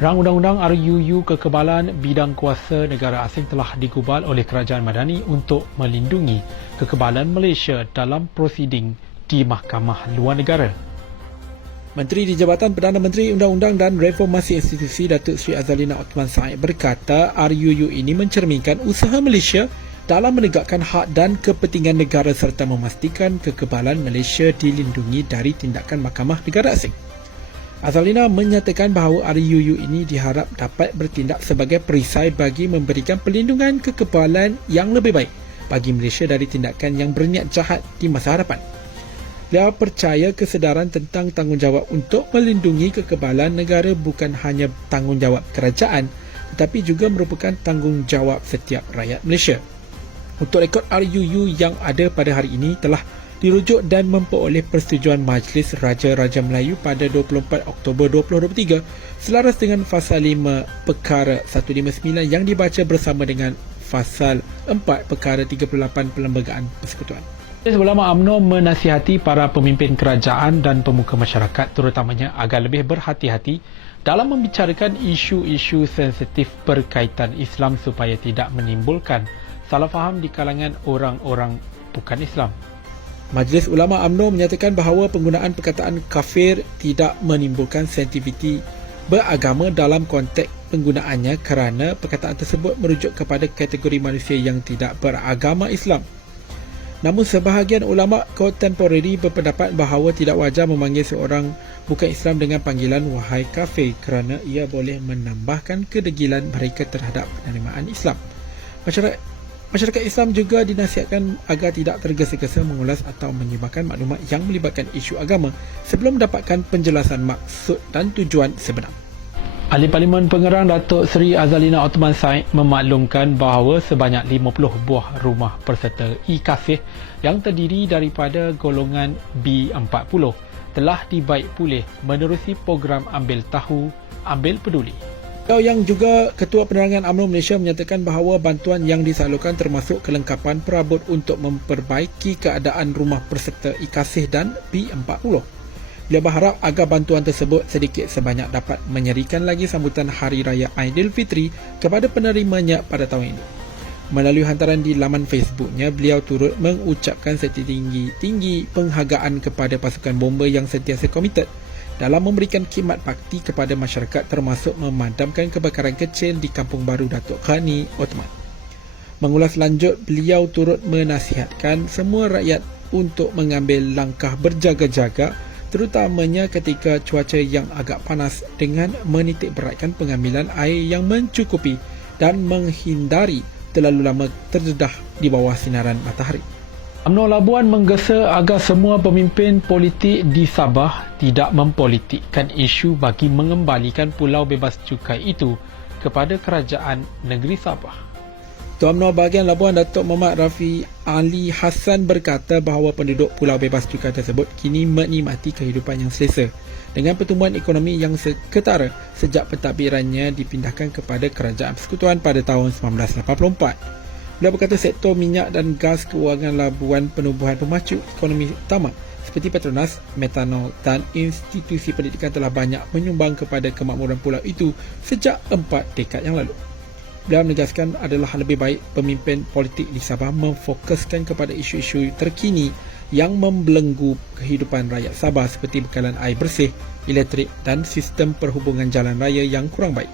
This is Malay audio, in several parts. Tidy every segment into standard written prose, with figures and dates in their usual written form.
Rang Undang-Undang RUU Kekebalan Bidang Kuasa Negara Asing telah digubal oleh Kerajaan Madani untuk melindungi kekebalan Malaysia dalam prosiding di Mahkamah Luar Negara. Menteri di Jabatan Perdana Menteri Undang-Undang dan Reformasi Institusi Datuk Seri Azalina Othman Said berkata RUU ini mencerminkan usaha Malaysia dalam menegakkan hak dan kepentingan negara serta memastikan kekebalan Malaysia dilindungi dari tindakan Mahkamah Negara Asing. Azalina menyatakan bahawa RUU ini diharap dapat bertindak sebagai perisai bagi memberikan perlindungan kekebalan yang lebih baik bagi Malaysia dari tindakan yang berniat jahat di masa hadapan. Beliau percaya kesedaran tentang tanggungjawab untuk melindungi kekebalan negara bukan hanya tanggungjawab kerajaan tetapi juga merupakan tanggungjawab setiap rakyat Malaysia. Untuk rekod RUU yang ada pada hari ini telah dirujuk dan memperoleh persetujuan Majlis Raja-Raja Melayu pada 24 Oktober 2023 selaras dengan Fasal 5 Perkara 159 yang dibaca bersama dengan Fasal 4 Perkara 38 Perlembagaan Persekutuan. Sebelah UMNO menasihati para pemimpin kerajaan dan pemuka masyarakat terutamanya agar lebih berhati-hati dalam membicarakan isu-isu sensitif berkaitan Islam supaya tidak menimbulkan salah faham di kalangan orang-orang bukan Islam. Majlis Ulama UMNO menyatakan bahawa penggunaan perkataan kafir tidak menimbulkan sensitiviti beragama dalam konteks penggunaannya kerana perkataan tersebut merujuk kepada kategori manusia yang tidak beragama Islam. Namun sebahagian ulama kontemporari berpendapat bahawa tidak wajar memanggil seorang bukan Islam dengan panggilan wahai kafir kerana ia boleh menambahkan kedegilan mereka terhadap penerimaan Islam. Masyarakat Islam juga dinasihatkan agar tidak tergesa-gesa mengulas atau menyebarkan maklumat yang melibatkan isu agama sebelum mendapatkan penjelasan maksud dan tujuan sebenar. Ahli Parlimen Pengerang Datuk Seri Azalina Othman Said memaklumkan bahawa sebanyak 50 buah rumah peserta e-kasih yang terdiri daripada golongan B40 telah dibaik pulih menerusi program Ambil Tahu, Ambil Peduli. Yang juga Ketua Penerangan UMNO Malaysia menyatakan bahawa bantuan yang disalurkan termasuk kelengkapan perabot untuk memperbaiki keadaan rumah peserta e-kasih dan B40. Beliau berharap agar bantuan tersebut sedikit sebanyak dapat menyerikan lagi sambutan Hari Raya Aidilfitri kepada penerimanya pada tahun ini. Melalui hantaran di laman Facebooknya, beliau turut mengucapkan setinggi-tinggi penghargaan kepada pasukan bomba yang sentiasa komited dalam memberikan khidmat bakti kepada masyarakat termasuk memadamkan kebakaran kecil di Kampung Baru Datuk Khani Othman. Mengulas lanjut, beliau turut menasihatkan semua rakyat untuk mengambil langkah berjaga-jaga terutamanya ketika cuaca yang agak panas dengan menitik beratkan pengambilan air yang mencukupi dan menghindari terlalu lama terdedah di bawah sinaran matahari. UMNO Labuan menggesa agar semua pemimpin politik di Sabah tidak mempolitikkan isu bagi mengembalikan Pulau Bebas Cukai itu kepada Kerajaan Negeri Sabah. Ketua UMNO bahagian Labuan Datuk Muhammad Rafi Ali Hassan berkata bahawa penduduk Pulau Bebas Cukai tersebut kini menikmati kehidupan yang selesa dengan pertumbuhan ekonomi yang ketara sejak pentadbirannya dipindahkan kepada Kerajaan Persekutuan pada tahun 1984. Beliau berkata sektor minyak dan gas kewangan Labuan penubuhan pemacu ekonomi utama seperti Petronas, metanol dan institusi pendidikan telah banyak menyumbang kepada kemakmuran pulau itu sejak 4 dekad yang lalu. Beliau menegaskan adalah lebih baik pemimpin politik di Sabah memfokuskan kepada isu-isu terkini yang membelenggu kehidupan rakyat Sabah seperti bekalan air bersih, elektrik dan sistem perhubungan jalan raya yang kurang baik.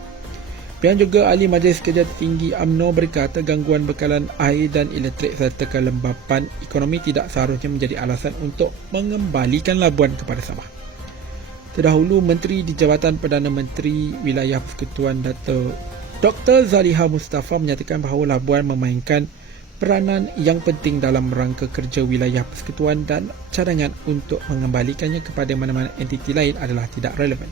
Beliau juga ahli Majlis Kerja Tinggi UMNO berkata gangguan bekalan air dan elektrik serta kelembapan ekonomi tidak seharusnya menjadi alasan untuk mengembalikan Labuan kepada Sabah. Terdahulu, Menteri di Jabatan Perdana Menteri Wilayah Persekutuan Dr. Zaliha Mustafa menyatakan bahawa Labuan memainkan peranan yang penting dalam rangka kerja wilayah persekutuan dan cadangan untuk mengembalikannya kepada mana-mana entiti lain adalah tidak relevan.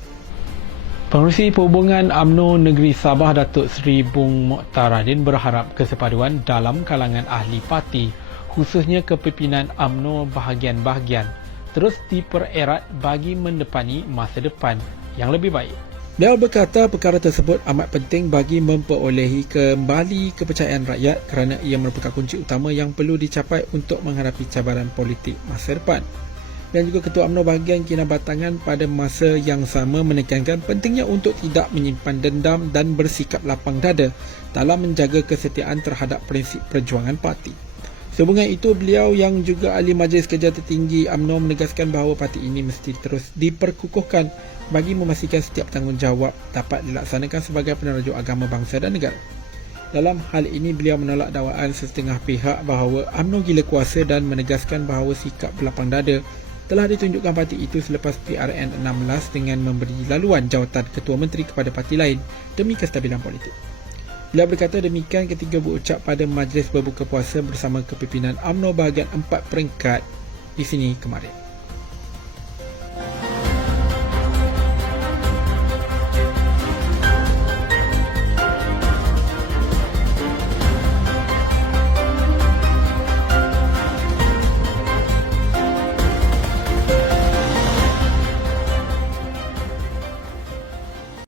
Pengerusi Perhubungan UMNO Negeri Sabah Datuk Seri Bung Mokhtaradin berharap kesepaduan dalam kalangan ahli parti khususnya kepimpinan UMNO bahagian-bahagian terus dipererat bagi mendepani masa depan yang lebih baik. Beliau berkata perkara tersebut amat penting bagi memperolehi kembali kepercayaan rakyat kerana ia merupakan kunci utama yang perlu dicapai untuk menghadapi cabaran politik masa depan. dan juga Ketua UMNO bahagian Kinabatangan pada masa yang sama menekankan pentingnya untuk tidak menyimpan dendam dan bersikap lapang dada dalam menjaga kesetiaan terhadap prinsip perjuangan parti. Sehubungan itu, beliau yang juga ahli Majlis Kerja Tertinggi UMNO menegaskan bahawa parti ini mesti terus diperkukuhkan bagi memastikan setiap tanggungjawab dapat dilaksanakan sebagai penerajuk agama bangsa dan negara. Dalam hal ini, beliau menolak dakwaan setengah pihak bahawa UMNO gila kuasa dan menegaskan bahawa sikap berlapang dada telah ditunjukkan parti itu selepas PRN 16 dengan memberi laluan jawatan Ketua Menteri kepada parti lain demi kestabilan politik. Beliau berkata demikian ketika berucap pada majlis berbuka puasa bersama kepimpinan UMNO bahagian 4 peringkat di sini kemarin.